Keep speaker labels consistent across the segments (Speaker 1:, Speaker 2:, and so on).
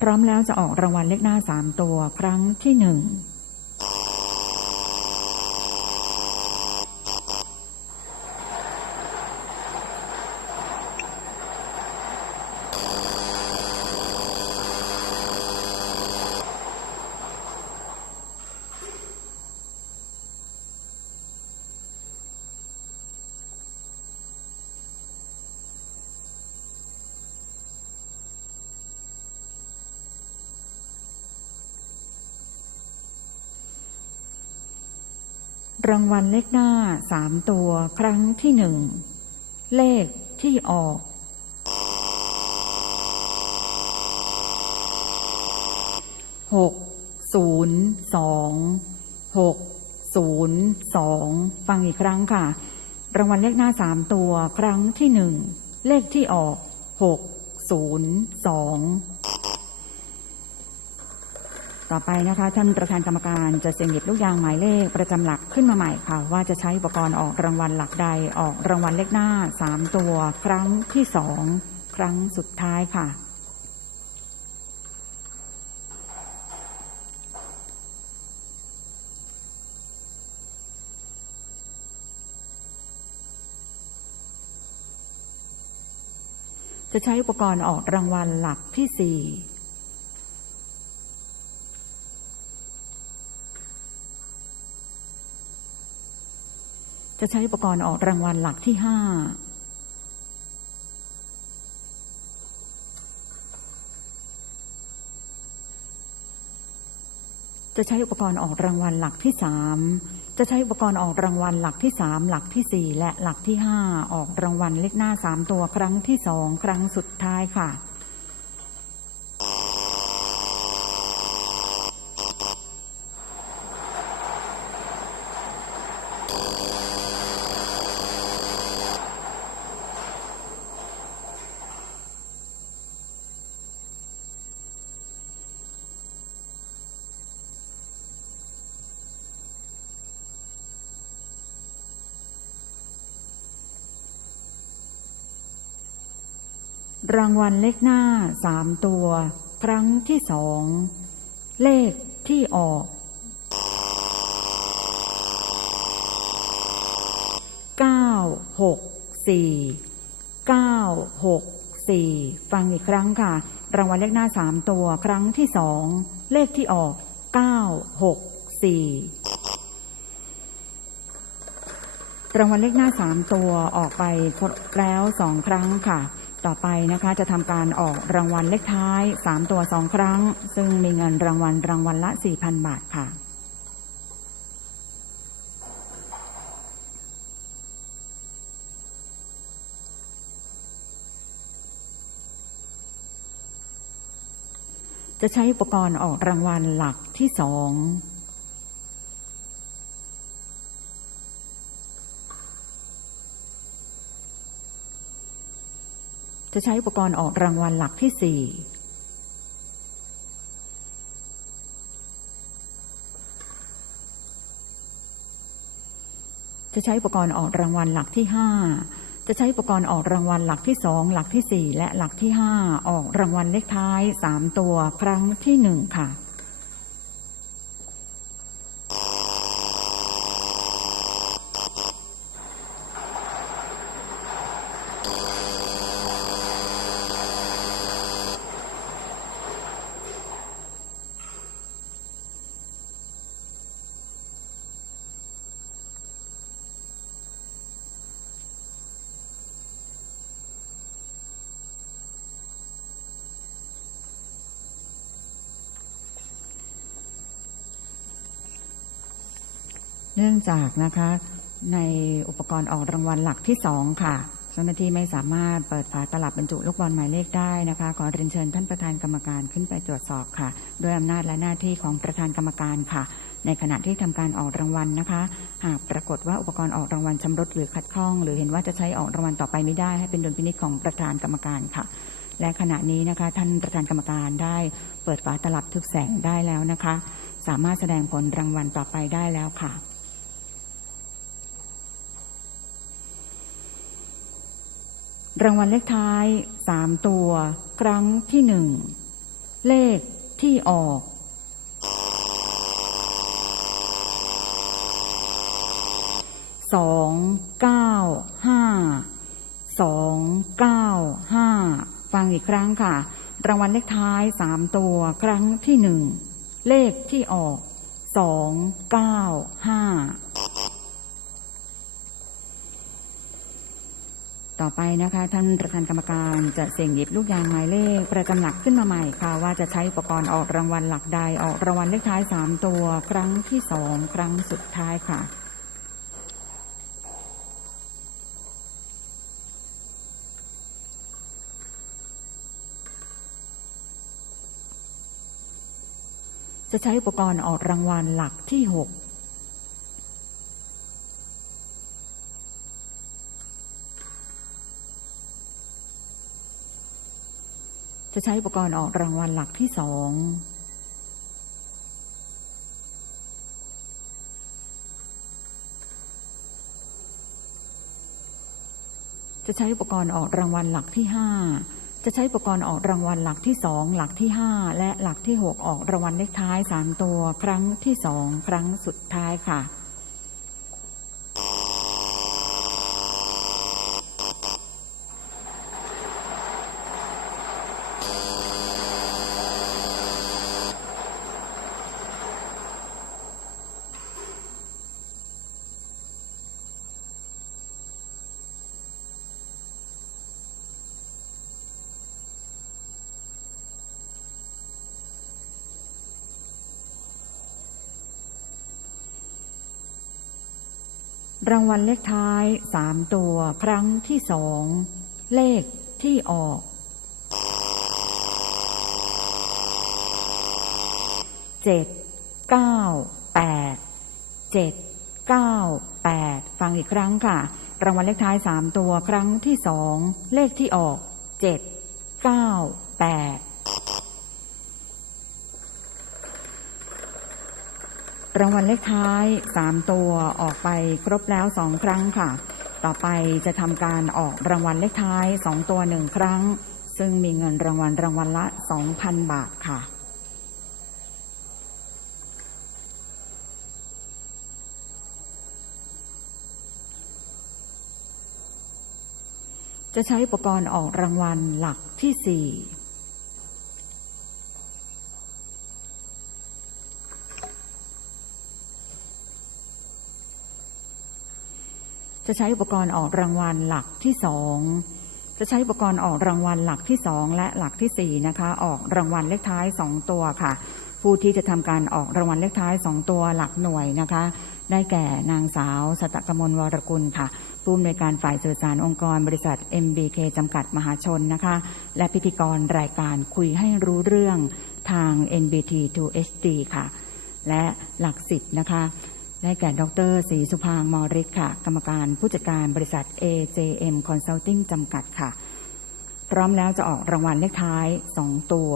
Speaker 1: พร้อมแล้วจะออกรางวัลเลขหน้าสามตัว ครั้งที่หนึ่ง รางวัลเลขหน้าสามตัวครั้งที่หนึ่ง เลขที่ออก หกศูนย์สองหกศูนย์สองฟังอีกครั้งค่ะ รางวัลเลขหน้าสามตัวครั้งที่หนึ่ง เลขที่ออกหกศูนย์สอง ต่อไปนะคะ ท่านประธานกรรมการจะเสียงหยิบลูกยางหมายเลขประจำหลักขึ้นมาใหม่ค่ะ ว่าจะใช้อุปกรณ์ออกรางวัลหลักใดออกรางวัลเลขหน้าสามตัว ครั้งที่สองครั้งสุดท้ายค่ะจะใช้อุปกรณ์ออกรางวัลหลักที่สี่ จะใช้อุปกรณ์ออกรางวัลหลักที่ห้าจะใช้อุปกรณ์ออกรางวัลหลักที่สามจะใช้อุปกรณ์ออกรางวัลหลักที่สามหลักที่สี่และหลักที่ห้าออกรางวัลเลขหน้าสามตัวครั้งที่สองครั้งสุดท้ายค่ะ รางวัลเลขหน้าสามตัว ครั้งที่สอง เลขที่ออกเก้าหกสี่เก้าหกสี่ฟังอีกครั้งค่ะ รางวัลเลขหน้าสามตัว ครั้งที่สองเลขที่ออกเก้าหกสี่รางวัลเลขหน้าสามตัวออกไปแล้วสองครั้งค่ะ ต่อไปนะคะจะทำการออกรางวัลเลขท้ายสามตัวสองครั้ง ซึ่งมีเงินรางวัลรางวัลละสี่พันบาทค่ะ จะใช้อุปกรณ์ออกรางวัลหลักที่สอง จะใช้อุปกรณ์ออกรางวัลหลักที่สี่จะใช้อุปกรณ์ออกรางวัลหลักที่ห้าจะใช้อุปกรณ์ออกรางวัลหลักที่สองหลักที่สี่และหลักที่ห้าออกรางวัลเลขท้ายสามตัวครั้งที่หนึ่งค่ะ เนื่องจากนะคะในอุปกรณ์ออกรางวัลหลักที่สองค่ะเจ้าหน้าที่ไม่สามารถเปิดฝาตลับบรรจุลูกบอลหมายเลขได้นะคะขอเรียนเชิญท่านประธานกรรมการขึ้นไปตรวจสอบค่ะด้วยอำนาจและหน้าที่ของประธานกรรมการค่ะ ในขณะที่ทำการออกรางวัลนะคะ หากปรากฏว่าอุปกรณ์ออกรางวัลชำรุดหรือขัดข้อง หรือเห็นว่าจะใช้ออกรางวัลต่อไปไม่ได้ให้เป็นดุลพินิจของประธานกรรมการค่ะ และขณะนี้นะคะ ท่านประธานกรรมการได้เปิดฝาตลับทึบแสงได้แล้วนะคะ สามารถแสดงผลรางวัลต่อไปได้แล้วค่ะ รางวัลเลขท้ายสามตัว ครั้งที่หนึ่งเลขที่ออกสองเก้าห้าสองเก้าห้าฟังอีกครั้งค่ะ รางวัลเลขท้ายสามตัว ครั้งที่หนึ่งเลขที่ออกสองเก้าห้า ต่อไปนะคะท่านประธานกรรมการจะเสี่ยงหยิบลูกยางหมายเลข ประจำหลักขึ้นมาใหม่ค่ะ ว่าจะใช้อุปกรณ์ออกรางวัลหลักใดออกรางวัลเลขท้ายสามตัว ครั้งที่สองครั้งสุดท้ายค่ะ จะใช้อุปกรณ์ออกรางวัลหลักที่หก จะใช้อุปกรณ์ออกรางวัลหลักที่สองจะใช้อุปกรณ์ออกรางวัลหลักที่ห้าจะใช้อุปกรณ์ออกรางวัลหลักที่สองหลักที่ห้าและหลักที่หกออกรางวัลเลขท้ายสามตัว ครั้งที่สองครั้งสุดท้ายค่ะ รางวัลเลขท้ายสามตัวครั้งที่สองเลขที่ออก เจ็ดเก้าแปดเจ็ดเก้าแปดฟังอีกครั้งค่ะ รางวัลเลขท้ายสามตัวครั้งที่สองเลขที่ออกเจ็ดเก้าแปด รางวัลเลขท้ายสามตัวออกไปครบแล้วสองครั้งค่ะ ต่อไปจะทำการออกรางวัลเลขท้ายสองตัวหนึ่งครั้ง ซึ่งมีเงินรางวัลรางวัลละสองพันบาทค่ะจะใช้อุปกรณ์ออกรางวัลหลักที่สี่ จะใช้อุปกรณ์ออกรางวัลหลักที่สองจะใช้อุปกรณ์ออกรางวัลหลักที่สองและหลักที่สี่นะคะ ออกรางวัลเลขท้ายสองตัวค่ะ ผู้ที่จะทำการออกรางวัลเลขท้ายสองตัวหลักหน่วยนะคะ ได้แก่นางสาว สตกมลวรกุลค่ะผู้อำนวยการฝ่ายสื่อสารองค์กรบริษัท MBK จำกัดมหาชนนะคะ และพิธีกรรายการคุยให้รู้เรื่องทาง NBT 2 HD ค่ะ และหลักสิบนะคะ ได้แก่ ดรศรีสุพางมอริกค่ะ กรรมการผู้จัดการบริษัท AJM Consulting จำกัดค่ะ พร้อมแล้วจะออกรางวัลเลขท้าย 2 ตัว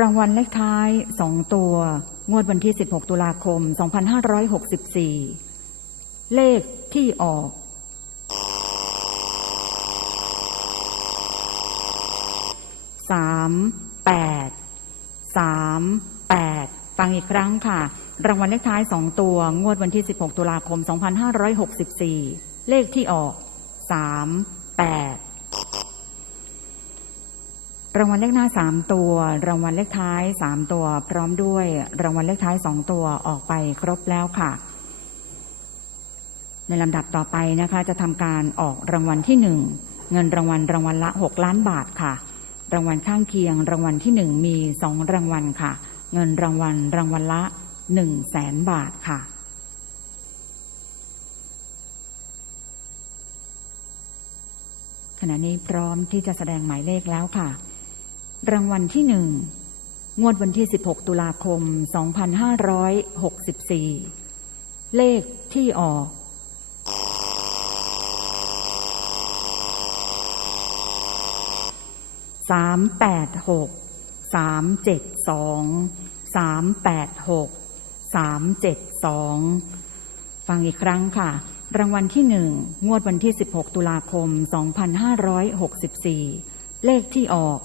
Speaker 1: รางวัลเลขท้าย 2 ตัว งวดวันที่ 16 ตุลาคม 2564 เลขที่ออก สามแปด สามแปด ฟังอีกครั้งค่ะ รางวัลเลขท้าย 2 ตัว งวดวันที่ 16 ตุลาคม 2564 เลขที่ออก สามแปด รางวัลเลขหน้าสามตัว รางวัลเลขท้ายสามตัว พร้อมด้วย รางวัลเลขท้ายสองตัวออกไปครบแล้วค่ะ ในลำดับต่อไปนะคะ จะทำการออกรางวัลที่หนึ่งเงินรางวัลรางวัลละหกล้านบาทค่ะ รางวัลข้างเคียง รางวัลที่หนึ่งมีสองรางวัลค่ะ เงินรางวัลรางวัลละหนึ่งแสนบาทค่ะขณะนี้พร้อมที่จะแสดงหมายเลขแล้วค่ะ รางวัลที่หนึ่งงวดวันที่ 16 ตุลาคม 2564 เลขที่ออก สามแปดหก สามเจ็ดสอง สามแปดหก สามเจ็ดสอง ฟังอีกครั้งค่ะ รางวัลที่หนึ่ง งวดวันที่ 16 ตุลาคม 2564 เลขที่ออก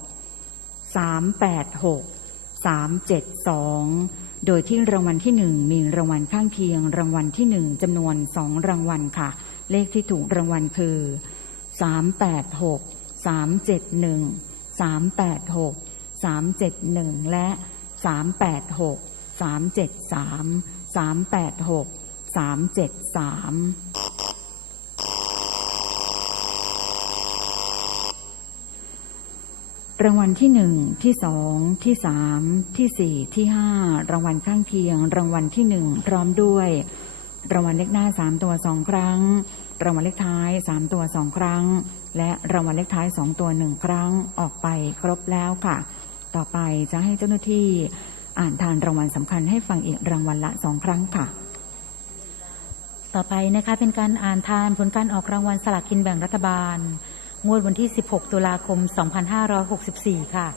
Speaker 1: 386 372 โดยที่รางวัลที่หนึ่งมีรางวัลข้างเคียง รางวัลที่หนึ่งจำนวนสองรางวัลค่ะ เลขที่ถูกรางวัลคือ 386 371 386 371 และ 386 373 386 373 รางวัลที่หนึ่งที่สองที่สามที่สี่ที่ห้ารางวัลข้างเคียง รางวัลที่หนึ่งพร้อมด้วย รางวัลเลขหน้าสามตัวสองครั้ง รางวัลเลขท้ายสามตัวสองครั้ง และรางวัลเลขท้ายสองตัวหนึ่งครั้งออกไปครบแล้วค่ะ ต่อไปจะให้เจ้าหน้าที่อ่านทานรางวัลสำคัญให้ฟังอีกรางวัลละสองครั้งค่ะ
Speaker 2: ต่อไปนะคะเป็นการอ่านทานผลการออกรางวัลสลากกินแบ่งรัฐบาล งวดวันที่ 16 ตุลาคม 2564 ค่ะ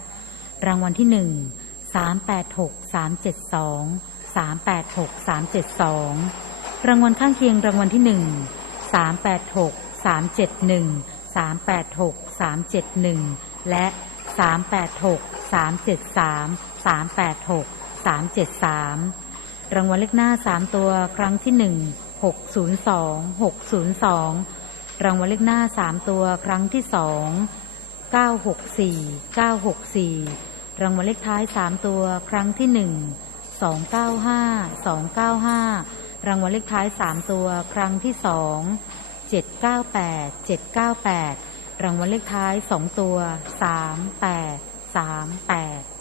Speaker 2: รางวัลที่ 1 386 372 386 372 รางวัลข้างเคียงรางวัลที่ 1 386 371 386 371 และ 386 373 386 373 รางวัลเลขหน้า 3 ตัวครั้งที่ 1 602 602 รางวัลเลขหน้า3ตัวครั้งที่2 964 964รางวัลเลขท้าย3ตัวครั้งที่1 295 295รางวัลเลขท้าย3ตัวครั้งที่2 798 798รางวัลเลขท้าย2ตัว38 38